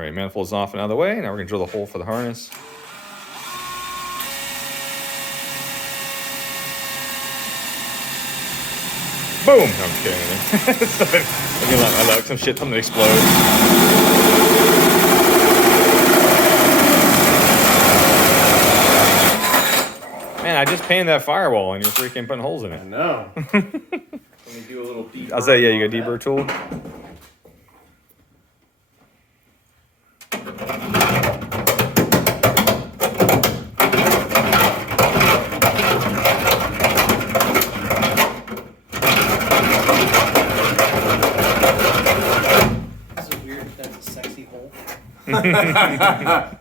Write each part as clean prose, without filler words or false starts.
right, manifold's off and out of the way. Now we're gonna drill the hole for the harness. Boom! No, I'm just kidding. I like some shit, something explodes. Man, I just painted that firewall and you're freaking putting holes in it. I know. Let me do a little deeper. I'll say, yeah, you got a deburr tool.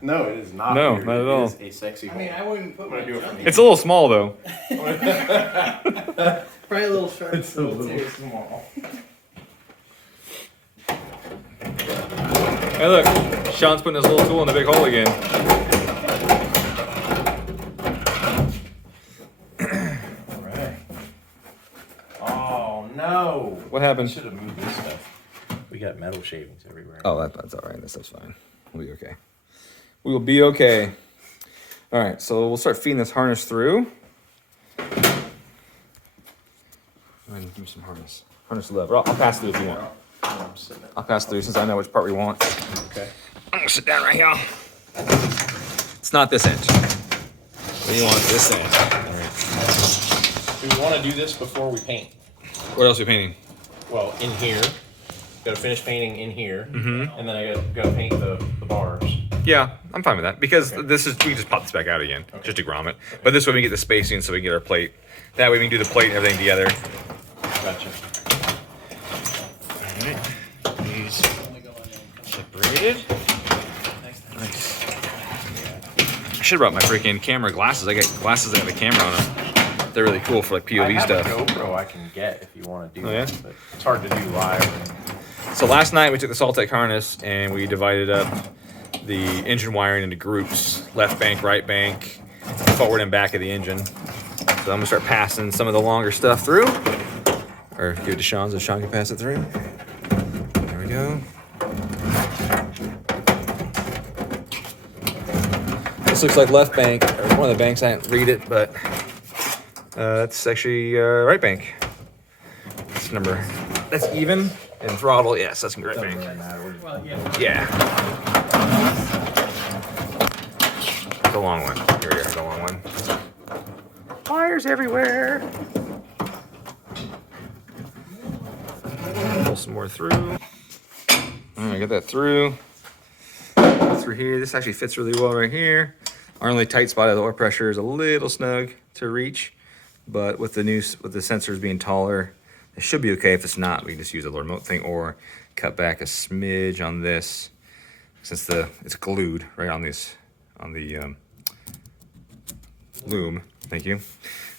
No, it is not. No, weird. not at all. It is a sexy hole. I mean, I wouldn't put my junk in. It's a little small though. Probably a little sharp. It's a little small. Hey, look, Sean's putting his little tool in the big hole again. All right. Oh no! What We happened? should have moved this stuff. We got metal shavings everywhere. Oh, that's all right. That's fine. We'll be okay. We will be okay. All right, so we'll start feeding this harness through. Go ahead and give me some harness. Harness lever. I'll pass through if you want. I'm sitting I'll pass through since I know which part we want. Okay. I'm gonna sit down right here. It's not this end. We want this end. All right. Do we want to do this before we paint? What else are we painting? Well, in here. Got to finish painting in here, and then I got to paint the bars. Yeah, I'm fine with that because Okay. this is we can just pop this back out again just to grommet. But this way we get the spacing so we can get our plate. That way we can do the plate and everything together. Gotcha. All right. These Only going in. separated. Next time. Nice. I should have brought my freaking camera glasses. I got glasses that have a camera on them. They're really cool for like POV I have stuff. a GoPro I can get if you want to do Oh, yeah? that, but it's hard to do live. So last night we took the Saltec harness and we divided up the engine wiring into groups, left bank, right bank, forward and back of the engine. So I'm gonna start passing some of the longer stuff through, or give it to Sean so Sean can pass it through. There we go. This looks like left bank, or one of the banks. I didn't read it, but that's actually right bank. That's number. That's even. And throttle, yes, that's gonna be right Doesn't bank. really matter. Well, yeah. Yeah. It's a long one. Here we go, it's a long one. Wires everywhere. Pull some more through. All right, get that through. Through here. This actually fits really well right here. Our only tight spot of the oil pressure is a little snug to reach, but with the sensors being taller, it should be okay. If it's not, we can just use a little remote thing or cut back a smidge on this since it's glued right on the loom. Thank you.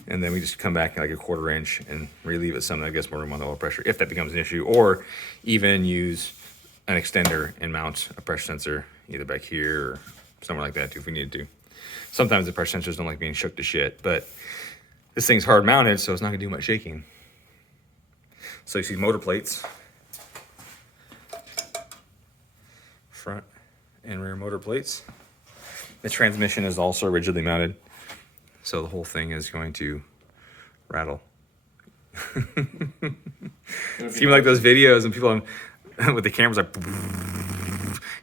And then we just come back like a 1/4 inch and relieve it some. That gets more room on the oil pressure if that becomes an issue, or even use an extender and mount a pressure sensor either back here or somewhere like that too if we needed to. Sometimes the pressure sensors don't like being shook to shit, but this thing's hard mounted, so it's not gonna do much shaking. So you see motor plates, front and rear motor plates. The transmission is also rigidly mounted, so the whole thing is going to rattle. It's even like those videos and people with the cameras like,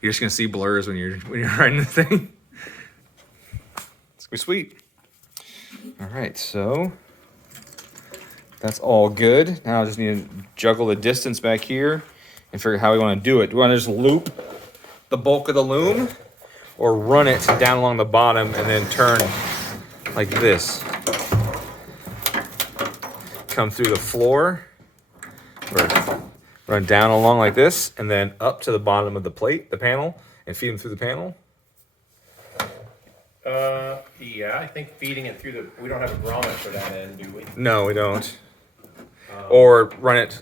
you're just gonna see blurs when you're riding the thing. It's gonna be sweet. All right, so that's all good. Now I just need to juggle the distance back here and figure out how we want to do it. Do we want to just loop the bulk of the loom or run it down along the bottom and then turn like this? Come through the floor or run down along like this and then up to the bottom of the plate, the panel, and feed them through the panel? Yeah, I think feeding it through we don't have a grommet for that end, do we? No, we don't. Or run it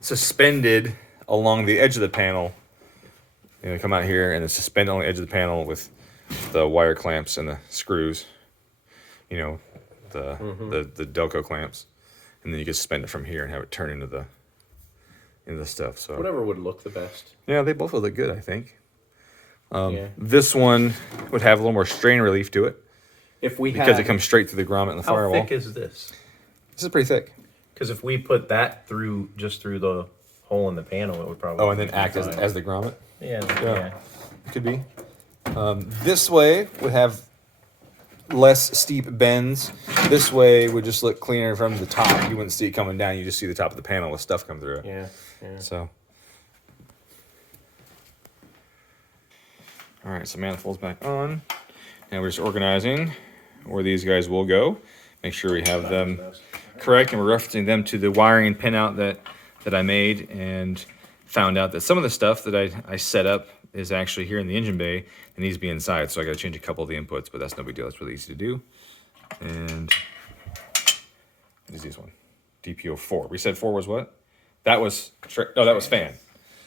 suspended along the edge of the panel. You know, come out here and then suspend on the edge of the panel with the wire clamps and the screws. You know, the Delco clamps, and then you can suspend it from here and have it turn into the stuff. So Whatever would look the best. yeah, they both would look good, I think. Yeah. This one would have a little more strain relief to it If we because it comes straight through the grommet and the how firewall. thick is this? This is pretty thick. Because if we put that through just through the hole in the panel, it would probably. Oh, and then be act fine. as the grommet. Yeah. Yeah. Yeah. It could be. This way would have less steep bends. This way would just look cleaner from the top. You wouldn't see it coming down. You just see the top of the panel with stuff come through it. Yeah. Yeah. So. All right, so manifold's back on. Now we're just organizing where these guys will go. Make sure we have them correct, and we're referencing them to the wiring pinout that I made, and found out that some of the stuff that I set up is actually here in the engine bay. It needs to be inside, so I got to change a couple of the inputs, but that's no big deal. It's really easy to do. And what is this one? DPO 4. We said 4 was what? That was no, that was fan.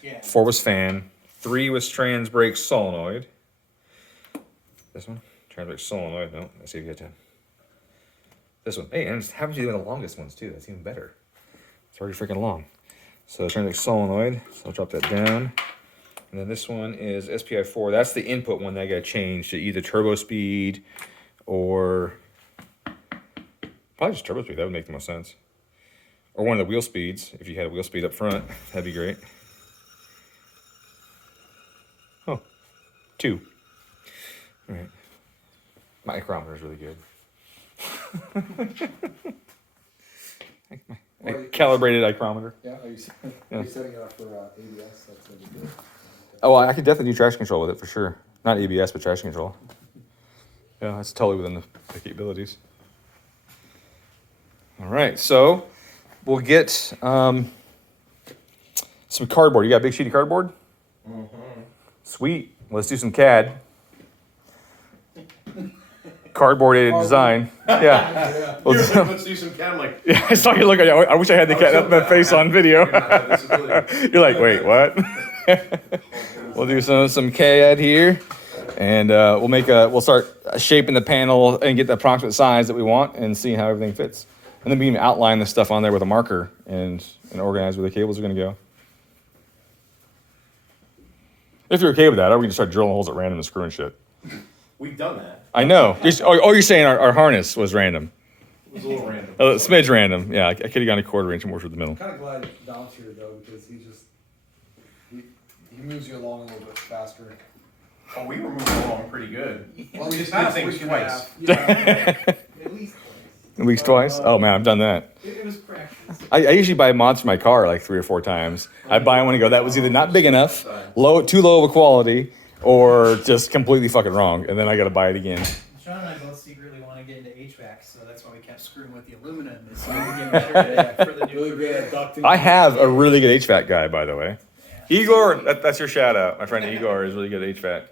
Yeah. 4 was fan. 3 was trans brake solenoid. This one? Trans brake solenoid. No, let's see if you get to. This one. Hey, and it happens to be one of the longest ones too. That's even better. It's already freaking long. So trans brake solenoid. So I'll drop that down. And then this one is SPI 4. That's the input one that I got to change to either turbo speed or probably just turbo speed. That would make the most sense. Or one of the wheel speeds. If you had a wheel speed up front, that'd be great. Oh, 2. All right. My micrometer is really good. I calibrated micrometer. Yeah, are you setting it up for ABS? That's gonna be good. Oh, I could definitely do traction control with it for sure. Not ABS, but traction control. Yeah, that's totally within the capabilities. All right, so we'll get some cardboard. You got a big sheet of cardboard? Mm-hmm. Sweet. Let's do some CAD. Cardboard-aided design. Yeah. Well, Let's do some CAD. I'm like, yeah, I saw you look at it. I wish I had that face on video. You're like, wait, what? We'll do some CAD here, and we'll start shaping the panel and get the approximate size that we want, and see how everything fits. And then we can outline the stuff on there with a marker and organize where the cables are going to go. If you're okay with that, or we can start drilling holes at random and screwing shit. we've done that. I know. You're saying our harness was random. It was a little random. A smidge random. Yeah, I could have gone a quarter inch more through the middle. I'm kind of glad Dom's here though, because he moves you along a little bit faster. Oh, we were moving along pretty good. Well, We just did things twice. At least twice. At least twice? Oh man, I've done that. It was practice. I usually buy mods for my car like 3 or 4 times. I buy one and go, that was either not big enough, too low of a quality, or just completely fucking wrong. And then I gotta buy it again. Sean and I both secretly want to get into HVAC, so that's why we kept screwing with the aluminum. So we can get better for the new Really good at career. ducting. I have a really good HVAC guy, by the way. Igor, that's your shout out. My friend Igor is really good at HVAC.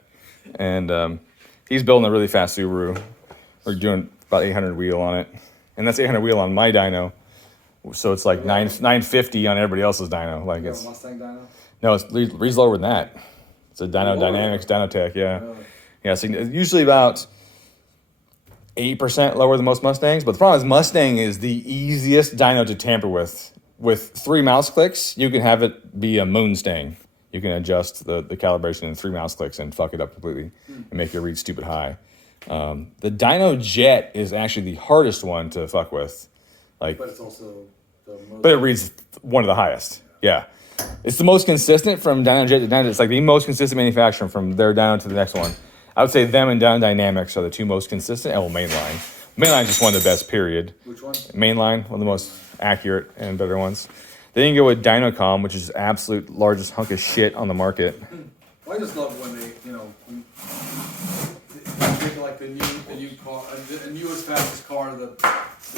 And he's building a really fast Subaru. We're doing about 800 wheel on it. And that's 800 wheel on my dyno. So it's like 950 on everybody else's dyno. Like You got it's a Mustang dyno? no, it's reads lower than that. It's a Dyno Dynamics Dynotech, yeah. Really? Yeah, so usually about 8% lower than most Mustangs. But the problem is Mustang is the easiest dyno to tamper with. With 3 mouse clicks, you can have it be a Moonstang. You can adjust the calibration in 3 mouse clicks and fuck it up completely and make it read stupid high. The Dyno Jet is actually the hardest one to fuck with. Like, But it's also the most. but it reads one of the highest. Yeah. It's the most consistent from Dyno Jet to Dyno. It's like the most consistent manufacturer from their Dyno to the next one. I would say them and Dyno Dynamics are the 2 most consistent. Oh, Mainline. Mainline's just one of the best, period. Which one? Mainline, one of the most accurate and better ones. Then you go with Dynocom, which is absolute largest hunk of shit on the market. Well, I just love when they, take like the new car, the newest fastest car, the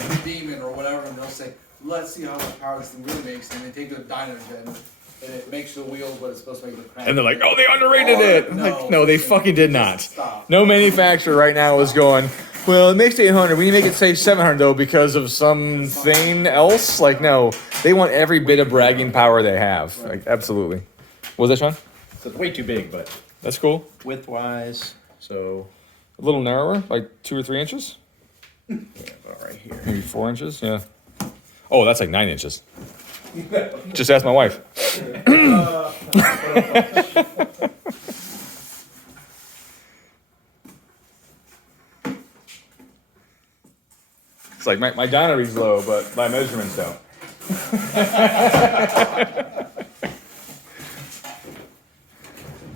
new Demon or whatever, and they'll say, let's see how much power this thing really makes, and they take the dyno jet and it makes the wheels what it's supposed to make the crank. And they're like, oh, they underrated it. I'm like, no, they fucking did not. Stop. No manufacturer right now is going, well, it makes 800. We need to make it say 700, though, because of something else. Like, no, they want every bit of bragging power they have. Like, absolutely. What was that, Sean? So it's way too big, but That's cool. width-wise, so A little narrower, like 2 or 3 inches, yeah, about right here. maybe 4 inches. Yeah. Oh, that's like 9 inches. Just ask my wife. It's like my dyno reads low, but my measurements don't.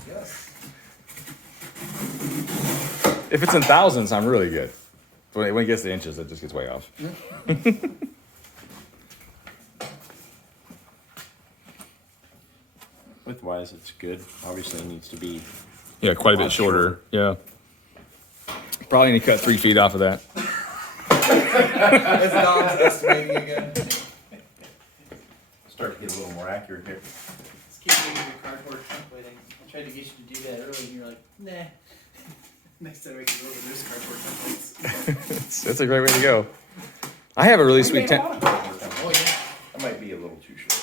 Yes. If it's in thousands, I'm really good. But when it gets to inches, it just gets way off. Width-wise, it's good. Obviously, it needs to be. Yeah, quite a bit shorter. Yeah. Probably need to cut 3 feet off of that. It's Dom's estimating again. Start to get a little more accurate here. Let's keep doing your cardboard templating. I tried to get you to do that early, and you're like, nah. Next time we can go over this cardboard templates. That's a great way to go. I have a really sweet Oh yeah. That might be a little too short.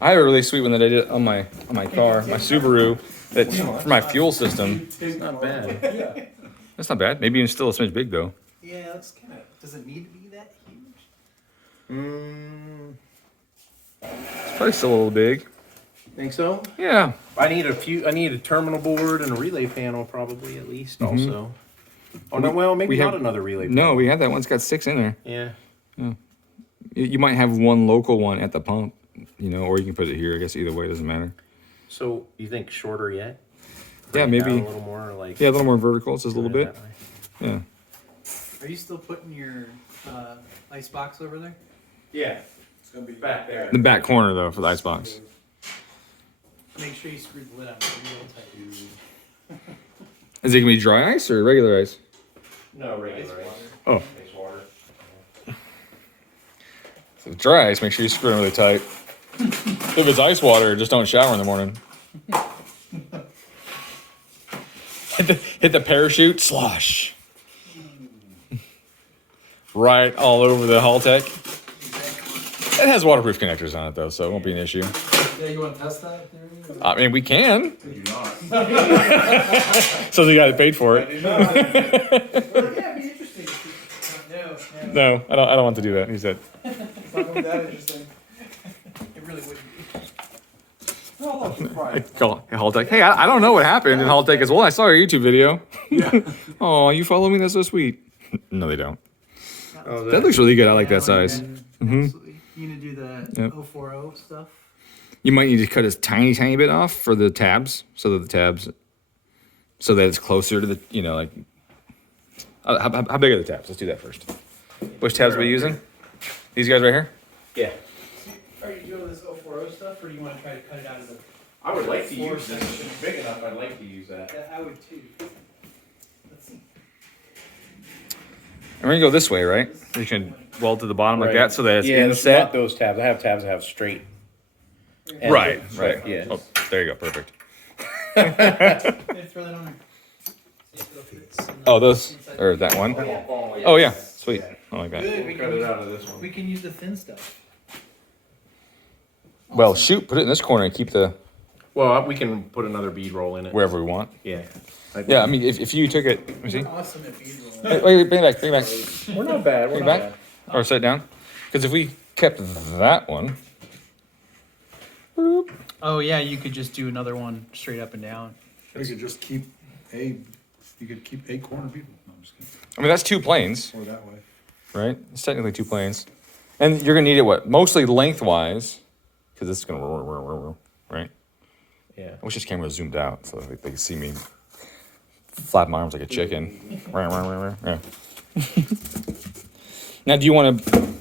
I have a really sweet one that I did on my car, my Subaru, that's for my fuel system. It's not bad. Yeah. That's not bad. Maybe even still a smidge big though. Yeah, that's kind of. Does it need to be that huge? It's probably still a little big. Think so? Yeah. I need a terminal board and a relay panel probably at least also. Oh no, well maybe we not have- another relay panel. No, we had that one. It's got 6 in there. Yeah. You might have one local one at the pump, or you can put it here. I guess either way, it doesn't matter. So you think shorter yet? Yeah, Bring it down maybe. a little more like. Yeah, a little more vertical, just a little bit. that way. Yeah. Are you still putting your ice box over there? Yeah. It's gonna be Back there. The back corner though for the icebox. Make sure you screw the lid on real tight. Is it gonna be dry ice or regular ice? No regular ice. Oh, Ice water. so dry ice. Make sure you screw it really tight. If it's ice water, just don't shower in the morning. Hit the parachute, slosh. Right all over the Haltech. It has waterproof connectors on it though, so it won't be an issue. Yeah, you wanna test that? I mean, we can. I do not. So the guy that paid for it. Yeah, it'd be interesting. No, No, I don't want to do that. He said. It's not gonna be that interesting. it really wouldn't be. No, look, I right. call Haltech. Hey, I don't know what happened. And Haltech as well. I saw your YouTube video. Oh, you follow me? That's so sweet. No, they don't. Oh, That looks really good. I like that size. Absolutely. You gonna do the Yep. 040 stuff? You might need to cut a tiny, tiny bit off for the tabs, so that it's closer to the, like. How big are the tabs? Let's do that first. Which tabs are we using? These guys right here? Yeah. Are you doing this 040 stuff, or do you want to try to cut it out of the? I would like to Floor use this. If it's big enough, I'd like to use that. Yeah, I would too. Let's see. And we're gonna go this way, right? You can weld to the bottom like Right. that, so that it's Yeah, it's inset. not those tabs. I have tabs that have straight. And Right. Yeah. Oh, there you go. Perfect. Yeah, throw that on there. Oh, those or that one. Oh yeah, sweet. I like that. Good. We Cut can, it use, out of this one. we can use the thin stuff. Well, shoot, put it in this corner and keep the Well, we can put another bead roll in it. wherever we want. Yeah. Yeah, I mean, if you took it, let me see. We're awesome at bead rolling. Wait, bring it back, bring it back, We're not bad. We're bring it not back, bad. or set it down. Because if we kept that one, boop. Oh yeah, you could just do another one straight up and down. You could just keep you could keep a corner people. No, I'm just kidding. I mean that's 2 planes, Or that way. right? It's technically 2 planes, and you're gonna need it what? Mostly lengthwise, because it's gonna right. Yeah. I wish this camera was zoomed out so they could see me flap my arms like a chicken. Yeah. Now, do you want to?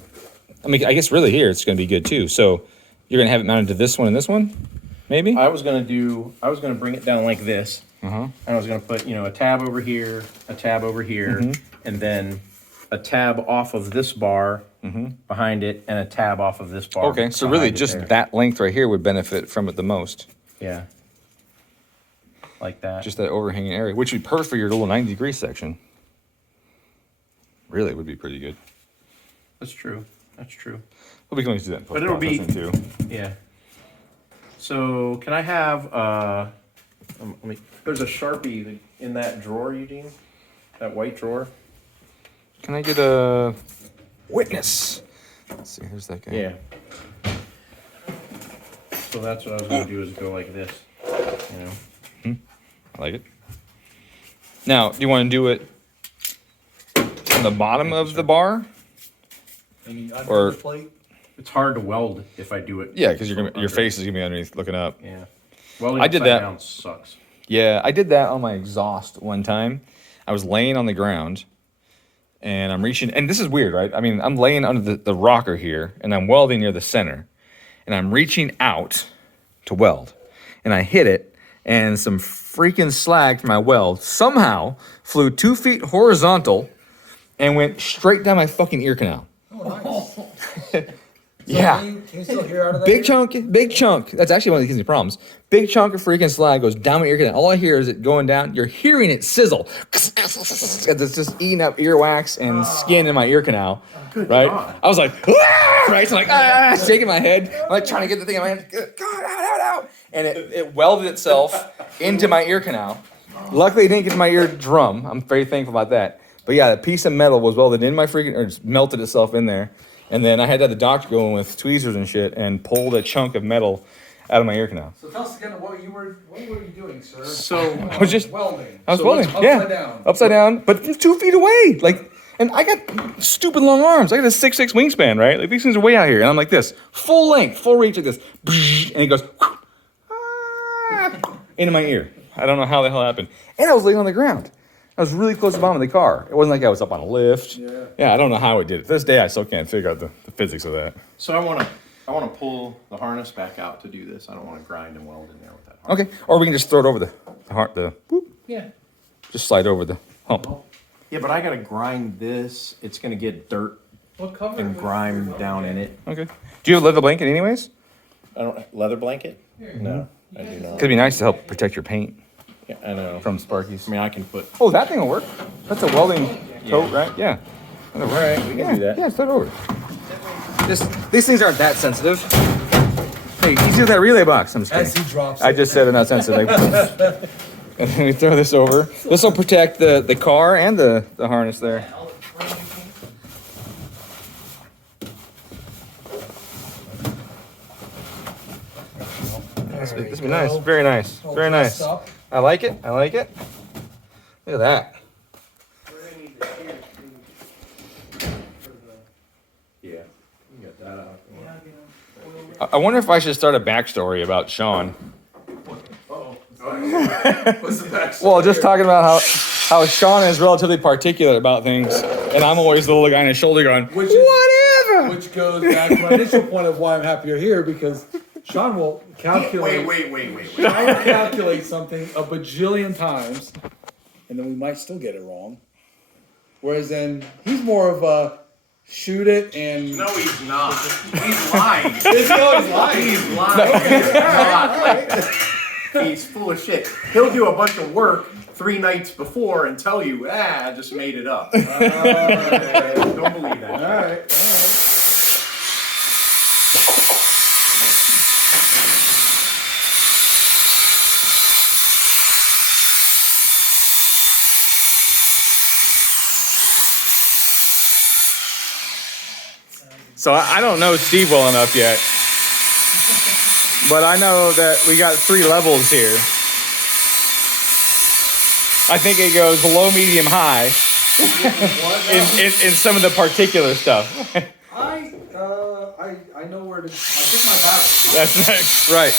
I mean, I guess really here it's going to be good too. So you're going to have it mounted to this one and this one, maybe? I was gonna bring it down like this. Uh-huh. And I was gonna put, a tab over here, a tab over here, and then a tab off of this bar behind it, and a tab off of this bar. Okay, so behind really it just there. that length right here would benefit from it the most. Yeah. Like that. Just that overhanging area, which would be perfect for your little 90-degree section. Really would be pretty good. That's true. That's true. But we can always do that in But it'll be- post-processing too. Yeah. So can I have there's a Sharpie in that drawer, Eugene? That white drawer? Can I get a witness? Let's see, here's that guy. Yeah. So that's what I was gonna do is go like this. I like it. Now, do you want to do it on the bottom of the bar? Hanging under Or- the plate. It's hard to weld if I do it. Yeah, because your under. face is gonna be underneath looking up. Yeah. Welding I did upside that. down sucks. Yeah, I did that on my exhaust one time. I was laying on the ground and I'm reaching, and this is weird, right? I mean, I'm laying under the rocker here and I'm welding near the center and I'm reaching out to weld and I hit it and some freaking slag from my weld somehow flew 2 feet horizontal and went straight down my fucking ear canal. Oh, nice. Yeah. Can you still hear out of that? Big chunk. That's actually one of the gives me problems. Big chunk of freaking slag goes down my ear canal. All I hear is it going down. You're hearing it sizzle. It's just eating up earwax and skin in my ear canal. Right? God. I was like, "Ah!" Right? So I'm like, shaking my head. I'm like trying to get the thing in my hand. God, out. And it welded itself into my ear canal. Luckily, it didn't get to my eardrum. I'm very thankful about that. But yeah, a piece of metal was welded in my freaking, or just melted itself in there. And then I had to have the doctor go in with tweezers and shit and pulled a chunk of metal out of my ear canal. So tell us again what were you doing, sir? So I was just, Welding. I was So welding, upside yeah, down. upside down, but 2 feet away, like, and I got stupid long arms. I got a 6'6" wingspan, right? Like these things are way out here, and I'm like this, full length, full reach, like this, and it goes into my ear. I don't know how the hell it happened, and I was laying on the ground. I was really close to the bottom of the car. It wasn't like I was up on a lift. Yeah, I don't know how it did it. To this day, I still can't figure out the physics of that. I want to pull the harness back out to do this. I don't want to grind and weld in there with that harness. Okay, or we can just throw it over the boop, Yeah. just slide over the hump. Yeah, but I got to grind this. It's going to get dirt What cover? and grime down in it. Okay. Do you have a leather blanket anyways? I don't leather blanket? No, I do not. It'd be nice to help protect your paint Yeah, I know. from Sparkies. I mean, I can put. Oh, that thing will work. That's a welding coat, right? Yeah. All right, we can do that. Yeah, throw it over. These things aren't that sensitive. Hey, you do that relay box. I'm just As kidding. he drops I it. just said they're not sensitive. And then we throw this over. This will protect the car and the harness there. This would be nice. Very nice. All Very nice. dressed up. I like it. I like it. Look at that. We're gonna need the shears too. For the, Yeah, you got that out. yeah, you know, I wonder if I should start a backstory about Sean. What's the backstory? Well, just talking about how Sean is relatively particular about things, and I'm always the little guy on his shoulder going, Which is- whatever. Which goes back to my initial point of why I'm happy you're here, because Sean will calculate. Wait. Sean will calculate something a bajillion times, and then we might still get it wrong. Whereas then he's more of a shoot it and No, he's not. He's lying. He's always lying. He's lying. He's not like that. He's full of shit. He'll do a bunch of work 3 nights before and tell you, I just made it up. Don't believe that. All right. So I don't know Steve well enough yet, but I know that we got 3 levels here. I think it goes low, medium, high in some of the particular stuff. I know where to. I pick my battles. That's right.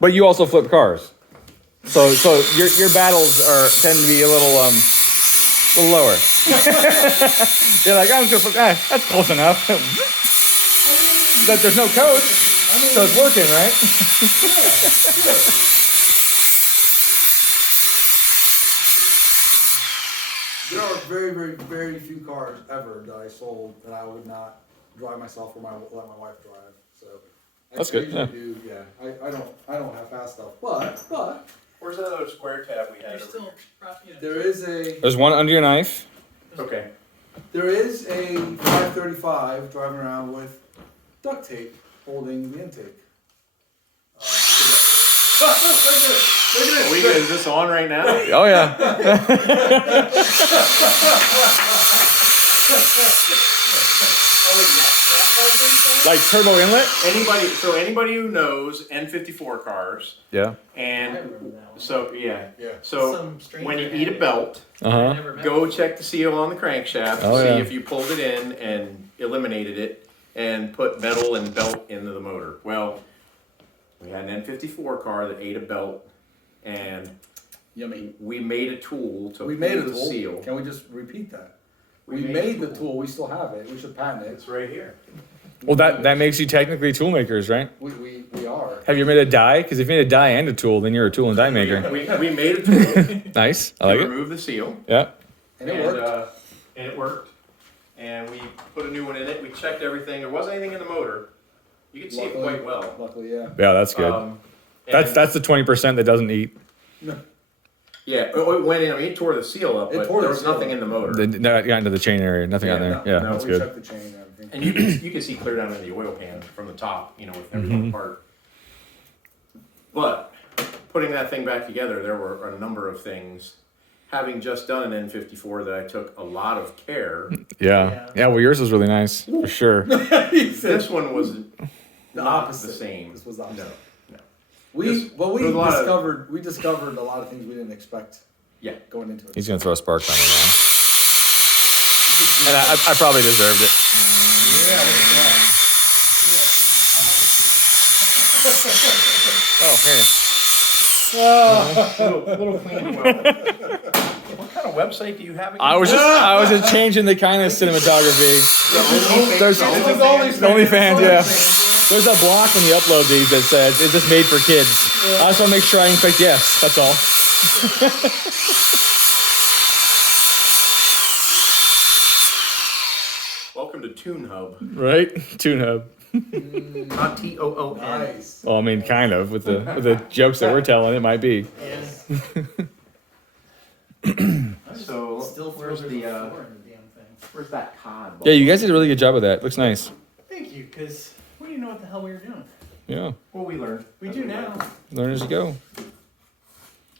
But you also flip cars, so your battles tend to be a little lower. You're like, I'm just gonna flip. That's close enough. But there's no coach, so it's working, right? There are very, very, very few cars ever that I sold that I would not drive myself or let my wife drive. So That's good, I usually do, yeah. I don't have fast stuff, but Where's that other square tab we you're had? still, you know, there is a There's one under your knife. Okay. 535 driving around with duct tape holding the intake. Look at this. Is this on right now? Oh yeah. oh, wait, that Like turbo inlet? Anybody who knows N54 cars, Yeah. I and remember that one. so yeah, Yeah. so Some stranger when you had eat a it. belt, Uh I huh. never met go one. check the seal on the crankshaft to Oh, see yeah. if you pulled it in and eliminated it and put metal and belt into the motor. Well, we had an N54 car that ate a belt, and Yummy. we made a tool to We made a pull the tool. seal. Can we just repeat that? We We made made a the tool. We still have it. We should patent it. It's right here. Well, that makes you technically tool makers, right? We are. Have you made a die? Because if you made a die and a tool, then you're a tool and die maker. We made a tool Nice. I to like it. remove the seal. Yeah. And it worked. And it worked. And we put a new one in it. We checked everything. There wasn't anything in the motor. You could see it quite well. Luckily, yeah. Yeah, that's good. And- That's the 20% that doesn't eat. Yeah, it went in. I mean, it tore the seal up, It but tore there the was seal nothing up. in the motor. They got into the chain area. Nothing on there. no, Yeah, no, that's we good. checked the chain and everything. And you can see clear down in the oil pan from the top, with everything apart. But putting that thing back together, there were a number of things. Having just done an N54 that I took a lot of care. Yeah. Yeah, well, yours was really nice, for sure. This one was The not opposite. the same. This was the opposite. No. We This- well we there was a lot of- discovered a lot of things we didn't expect Yeah. going into it. He's going to throw a spark on me now. And I probably deserved it. Yeah, look at that. Oh, here. Little clean well. What kind of website do you have again? I was just changing the kind of cinematography. There's OnlyFans, yeah. There's a block when you upload these that says, is this made for kids? I just want to make sure I can click yes, that's all. Welcome to TuneHub. Right? Tune Hub. Not TOON. Nice. Well, I mean, kind of, with the jokes that we're telling, it might be. So Still where's further the than four in the damn thing. where's that cod? Yeah, you guys did a really good job with that. Looks nice. Thank you, because we didn't know what the hell we were doing. Yeah, Well, we learned. We do now. learn as you go.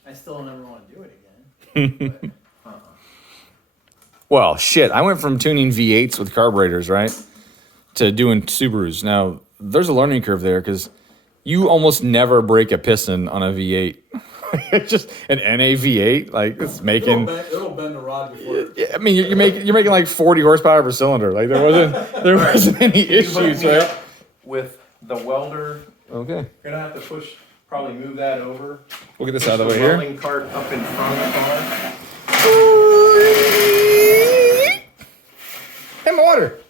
I still never want to do it again. But, Well, shit, I went from tuning V8s with carburetors, right, to doing Subarus. Now, there's a learning curve there because you almost never break a piston on a V8. It's just an NA V8, like it's making. It'll bend the rod before. I mean, you're making like 40 horsepower per cylinder. Like there wasn't any You hook issues, me right? up with the welder. Okay, You're gonna have to probably move that over. we'll get this out of the The way here. welding cart up in front of the car. And water.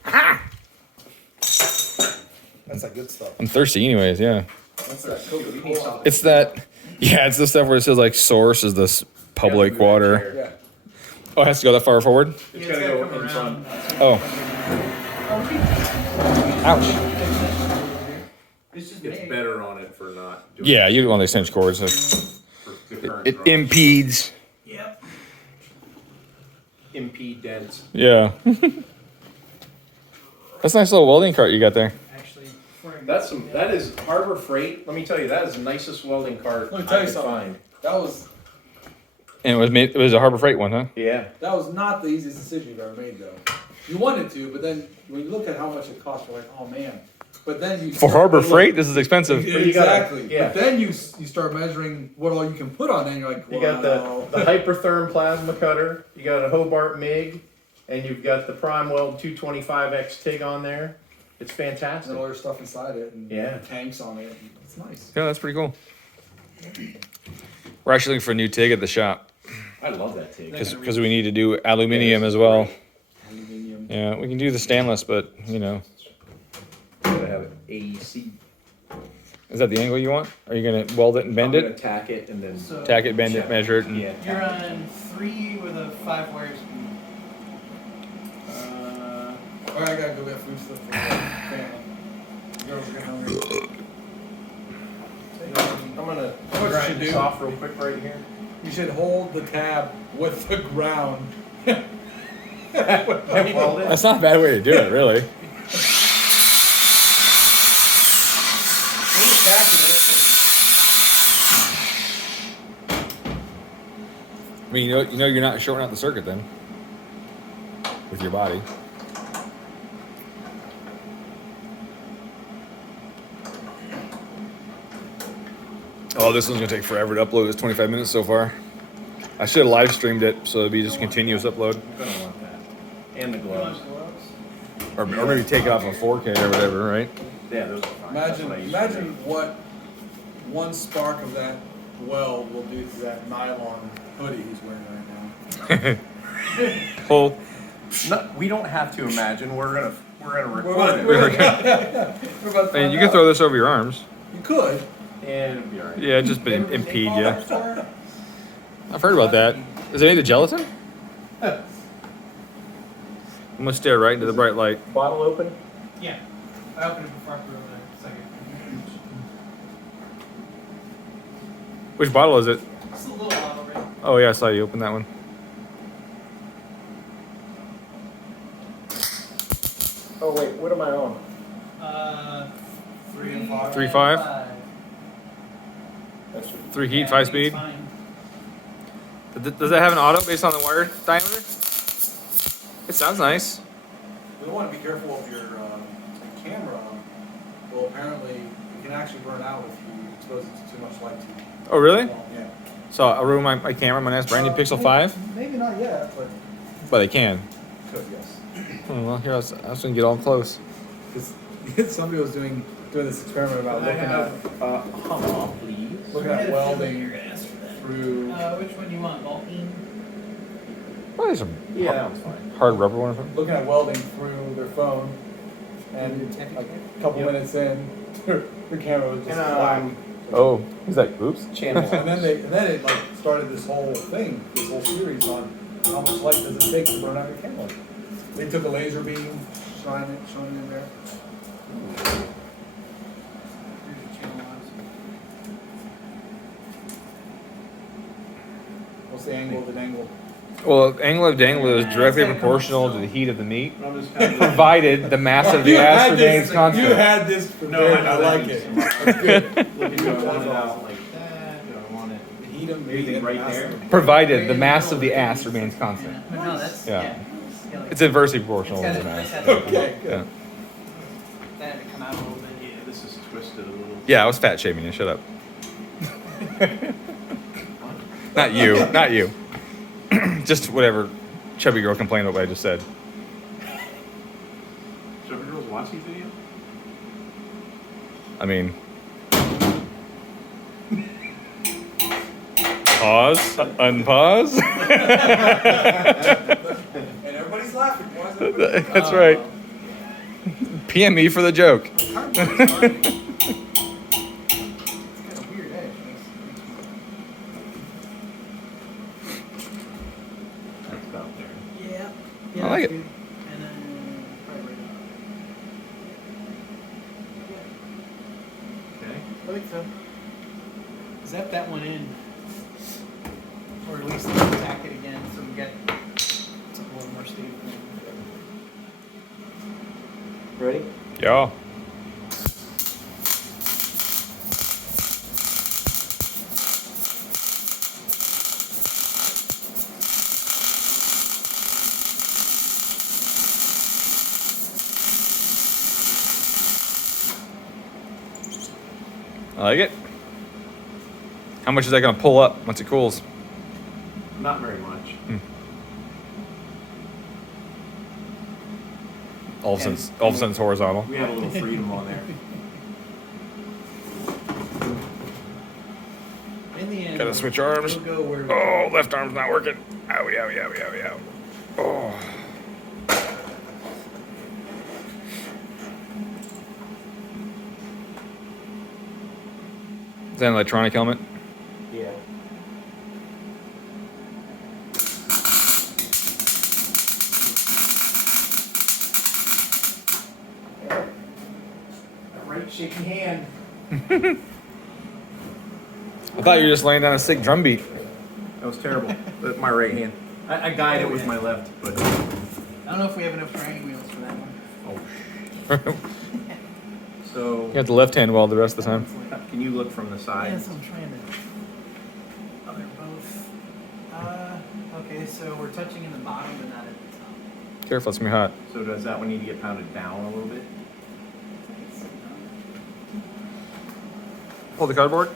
That's that good stuff. I'm thirsty, anyways. Yeah, That's that Coca-Cola. it's that. Yeah, it's the stuff where it says like source is this public water. Yeah. Oh, it has to go that far forward. It's Yeah, gotta gotta go come in around. front. Oh, ouch. It's just It's made. better on it for not doing Yeah, you don't want to exchange cords. Like, for the current it drums. impedes. Yep. impede dents. Yeah. That's a nice little welding cart you got there. Actually, before I That is Harbor Freight. Let me tell you, that is the nicest welding cart Let me I tell you could something. find. That was And it was a Harbor Freight one, huh? Yeah. not the easiest decision you've ever made though. You wanted to, but then when you look at how much it costs, you're like, oh man. But then you For Harbor Freight, this is expensive. Yeah, you gotta- exactly. yeah. But then you start measuring what all you can put on it, and you're like, You got wow. the Hypertherm plasma cutter. You got a Hobart MIG, and you've got the Prime Weld 225X TIG on there. It's and fantastic. all your stuff inside it, and Yeah. tanks on it. It's nice. Yeah, that's pretty cool. We're actually looking for a new TIG at the shop I love that TIG. because we need to do aluminium as well. Aluminium. Yeah, we can do the stainless, but Gotta have AEC. is that the angle you want? Are you gonna weld it and bend I'm gonna it? tack it and then. So Tack it, bend it, measure it, and Yeah. you're on 3 with a 5-wire speed. All right, I gotta go get food stuff for the family. Girls are getting hungry. I'm gonna What you grind should this do- off real quick right here. You should hold the tab with the ground. Weld it. that's not a bad way to do it, really. I mean, you're not shorting out the circuit then with your body. Oh, this one's gonna take forever to upload. It's 25 minutes so far. I should have live streamed it, so it'd be just continuous upload, I'm gonna want that. And the You want gloves. gloves? or maybe take it off on 4K or whatever, right? Yeah, those are fine. That's Imagine, what I used to imagine do. what one spark of that weld will do to that nylon hoodie he's wearing right now. Whole. No, we don't have to imagine. We're gonna record We're it. about to And find you can out. throw this over your arms. You could. And it'll be alright. Yeah, just They impede call you. that for? I've heard about that. Is it any of the gelatin? I'm gonna stare right into the bright light. Bottle open? Yeah. I opened it before I put it over there. Second. Which bottle is it? It's a little bottle, right? Oh yeah, I saw you open that one. Oh wait, what am I on? 3 and 5. 3.5? That should 3 heat, 5 speed. Fine. Does that have an auto based on the wire diameter? It sounds nice. We want to be careful of your camera. Well, apparently, it can actually burn out if you expose it to too much light. Oh really? Yeah. So I'll ruin my camera. My nice brand new Pixel 5, Maybe not yet, but but I can. could, yes. Oh, well, here I was gonna get all close. Because somebody was doing this experiment about looking at please. looking at welding through. Which one do you want? Vulcan? Well, these are Yeah, that one's fine. hard rubber ones. Looking at welding through their phone, and like a couple Yep. minutes in, their camera was just And black. Oh, he's like, oops. Channel. And then it like started this whole thing, this whole series on how much light does it take to burn out your camera. They took a laser beam, shine it in there. Here's your channel lines. What's the angle of the dangle? Well, angle of dangle is directly proportional to the heat of the meat, I'm just kind of provided the mass of the You ass had remains this- constant. You had this prepared, know I that like means it. so much. That's good. looking, do I want it out like that? Do I want it? Heat 'em, Maybe heat 'em, right mass there? 'em. Provided the mass of the ass remains constant. Yeah. But no, that's, Yeah. yeah. like- It's inversely proportional It's to the gotta- mass. it's gotta- Okay, good. Yeah. That had to come out a little bit. Yeah, this is twisted a little. Yeah, I was fat shaming you. Shut up. Not you. Not you. Just whatever chubby girl complained about what I just said. Should every girls watch these videos? I mean, pause, unpause. And everybody's laughing. Why is everybody That's right. PM me for the joke. Cardboard's fine. It's got a weird edge. That's about there. Yeah. I like it. And then probably right Okay. I think so. Zap that one in. Or at least tack it again so we get something a little more stable. Ready? Yeah. I like it. How much is that gonna pull up once it cools? Not very much. All of a sudden it's horizontal. We have a little freedom on there. In the end, Gotta switch arms. We'll go where Oh, left arm's not working. Owie, owie, owie, owie, owie. Oh. Is that an electronic helmet? Yeah. Right shaky hand. I thought you were just laying down a sick drum beat. That was terrible. With my right hand. I guided it with my left, but. I don't know if we have enough training wheels for that one. Oh. So, You have the left hand while the rest of the time. can you look from the side? Yes, I'm trying to. Oh, they're both. Okay, so we're touching in the bottom but not at the top. Careful, it's gonna be hot. So does that one need to get pounded down a little bit? Pull the cardboard.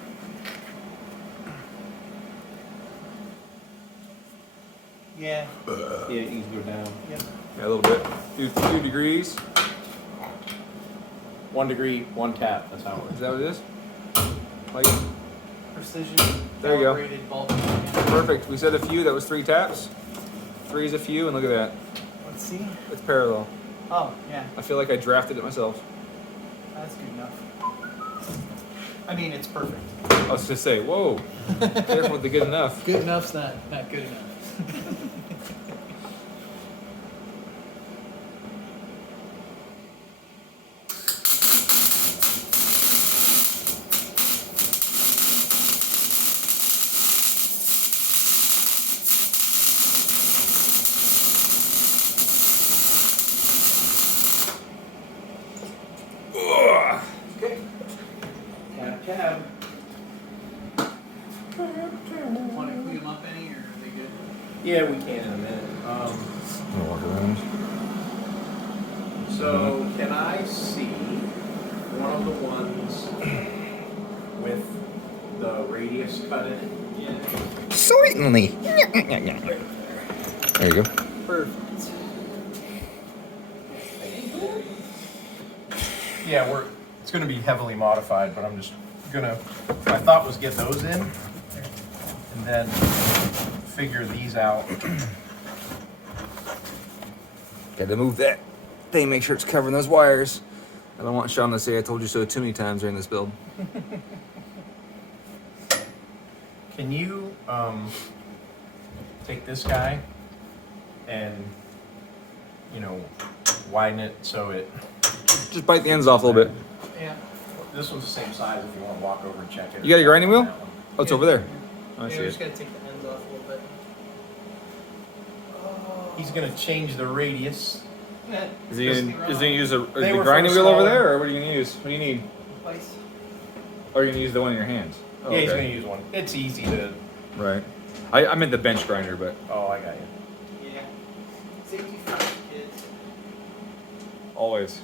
Yeah. Yeah, you can go down. Yep. Yeah, a little bit. 2 degrees. 1 degree, 1 tap. That's how it Is works. that what it is? Like, Precision. There you go. Calibrated bulk. perfect. We said a few. That was 3 taps. 3 is a few, and look at that. Let's see. It's parallel. Oh, yeah. I feel like I drafted it myself. That's good enough. I mean, it's perfect. I was just say, whoa, careful with the good enough. Good enough's not good enough. Ugh. Okay. Tab. Want to clean them up any, or are they good? Yeah, we can in a minute. I'm gonna walk around. So can I see one of the ones with the radius cut in it? Yeah. Certainly. There you go. Perfect. Yeah, it's gonna be heavily modified, but I'm just my thought was get those in and then figure these out. Got to move that thing, make sure it's covering those wires. I don't want Sean to say I told you so too many times during this build. Can you take this guy and widen it so it Just bite the ends off a little bit. Yeah. this one's the same size if you want to walk over and check it. You got your grinding wheel? That one. Oh, it's over there. I Yeah, see we're it. just gonna take the ends off a little bit. Oh. He's gonna change the radius. Is he gonna use the They were grinding from wheel over smaller- there, or what are you gonna use? What do you need? Place. Or are you gonna use the one in your hands? Oh, Yeah, he's okay. gonna use one. It's easy to. Right. I meant the bench grinder, but Oh, I got you. Yeah. Safety first, kids. always.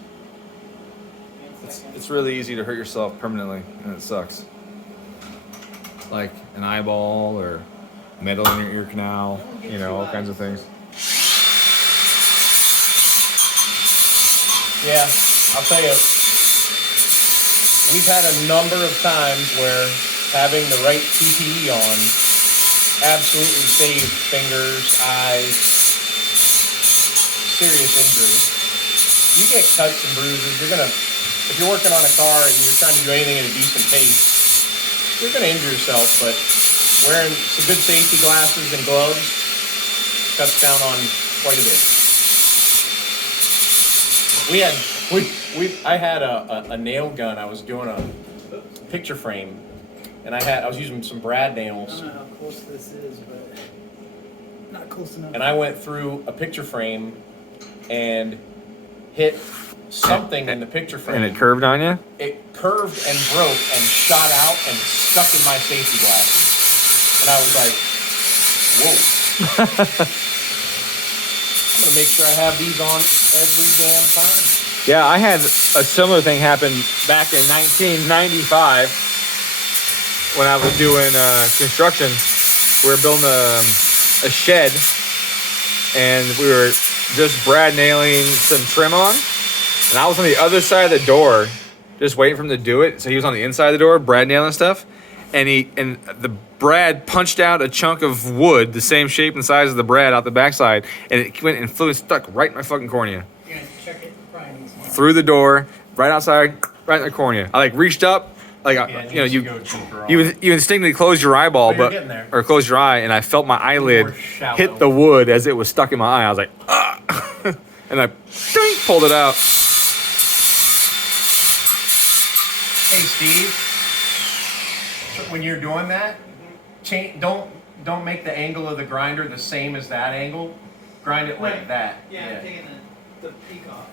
It's really easy to hurt yourself permanently, and it sucks. Like an eyeball or metal in your ear canal, all kinds of things. Yeah, I'll tell you. We've had a number of times where having the right PPE on absolutely saved fingers, eyes, serious injuries. You get cuts and bruises, if you're working on a car and you're trying to do anything at a decent pace, you're gonna injure yourself, but wearing some good safety glasses and gloves cuts down on quite a bit. I had a nail gun. I was doing a picture frame, and I was using some brad I nails, don't know how close this is, but not close enough. and I went through a picture frame and hit something in the picture frame. And it curved on you? It curved and broke and shot out and stuck in my safety glasses, and I was like, "Whoa." I'm gonna make sure I have these on every damn time. Yeah, I had a similar thing happen back in 1995 when I was doing construction. We were building a shed, and we were just brad nailing some trim on. And I was on the other side of the door, just waiting for him to do it. So he was on the inside of the door, brad nailing stuff. And the brad punched out a chunk of wood, the same shape and size as the brad out the backside, and it went and flew and stuck right in my fucking cornea. You're gonna check it. Probably needs more. Through the door, right outside, right in the cornea. I reached up, you instinctively close your eyeball, But you're getting there. or close your eye, and I felt my eyelid More shallow. hit the wood as it was stuck in my eye. I was like, ah, and I pulled it out. Hey, Steve. When you're doing that, don't make the angle of the grinder the same as that angle. Grind it like Right. that. Yeah, I'm taking the peak off.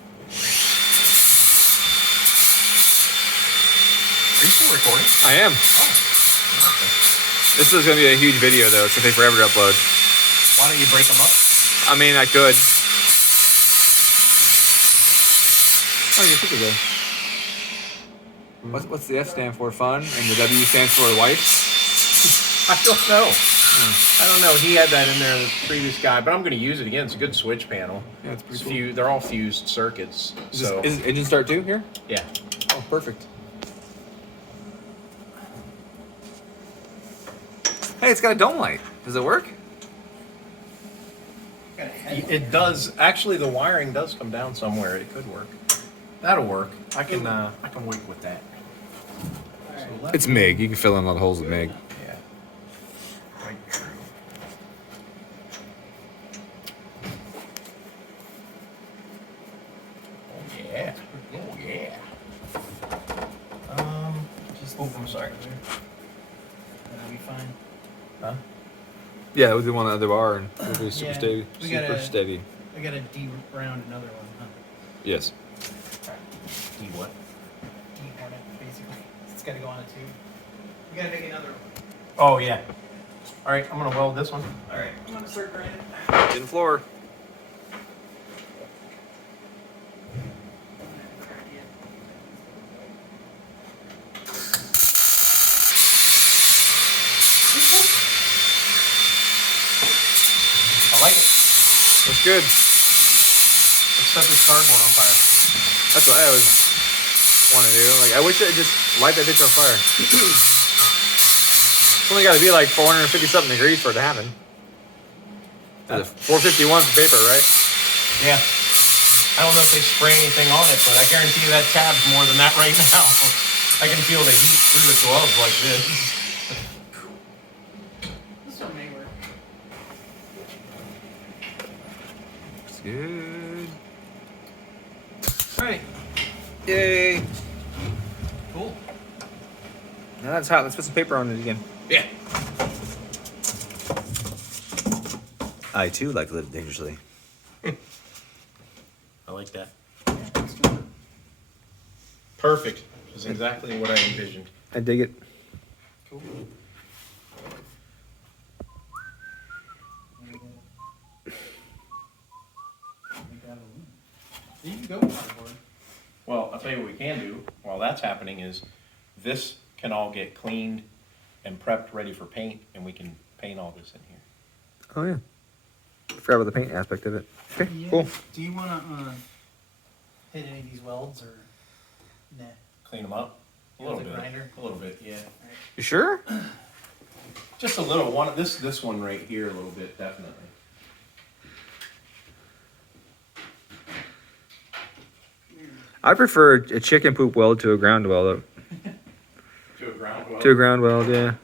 Are you still recording? I am. This is gonna be a huge video though. It's gonna take forever to upload. Why don't you break them up? I mean, I could. Oh, you took it though. What's the F stand for? Fun, and the W stands for wife. I don't know. I don't know. He had that in there, the previous guy, but I'm going to use it again. It's a good switch panel. Yeah, it's pretty It's cool. they're all fused circuits. So Is it engine start too here? yeah. Oh, perfect. Hey, it's got a dome light. Does it work? Got a head. It does. Actually, the wiring does come down somewhere. It could work. That'll work. I can work with that. So let It's MIG. You can fill in a lot of holes with MIG. yeah. Right through. Oh yeah. Oh yeah. Just Oh, I'm sorry. That'll be fine. Huh? Yeah, we do one on the other bar and it'll be super Yeah, steady. we Super gotta- steady. I gotta de-round another one, huh? Yes. D what? De-horn it, basically. It's gotta go on a tube. We gotta make another one. Oh yeah. All right, I'm gonna weld this one. Alright, I'm gonna start grinding. Tin floor. I like it. Looks good. Let's set this cardboard on fire. That's what I always want to do. Like, I wish I'd just light that bitch on fire. It's only got to be like 450 something degrees for it to happen. That's 451 for paper, right? Yeah. I don't know if they spray anything on it, but I guarantee you that tab's more than that right now. I can feel the heat through the gloves like this. This one may work. Looks good. Right. Yay. Cool. Now that's hot. Let's put some paper on it again. Yeah. I too like to live dangerously. I like that. Perfect. That's exactly what I envisioned. I dig it. Cool. You can go cardboard. Well, I'll tell you what we can do while that's happening is this can all get cleaned and prepped ready for paint, and we can paint all this in here. Oh, yeah. Forgot about the paint aspect of it. Okay, Yeah. cool. Do you wanna hit any of these welds or nah? Clean them up a With little the bit. grinder? A little bit, yeah. You sure? Just a little one. This one right here, a little bit, definitely. I prefer a chicken poop weld to a ground weld. To a ground weld. To a ground weld, yeah.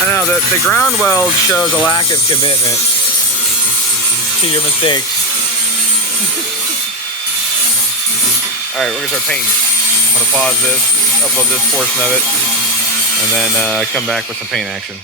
I know the ground weld shows a lack of commitment to your mistakes. All right, we're gonna start painting. I'm gonna pause this, upload this portion of it, and then come back with some paint action.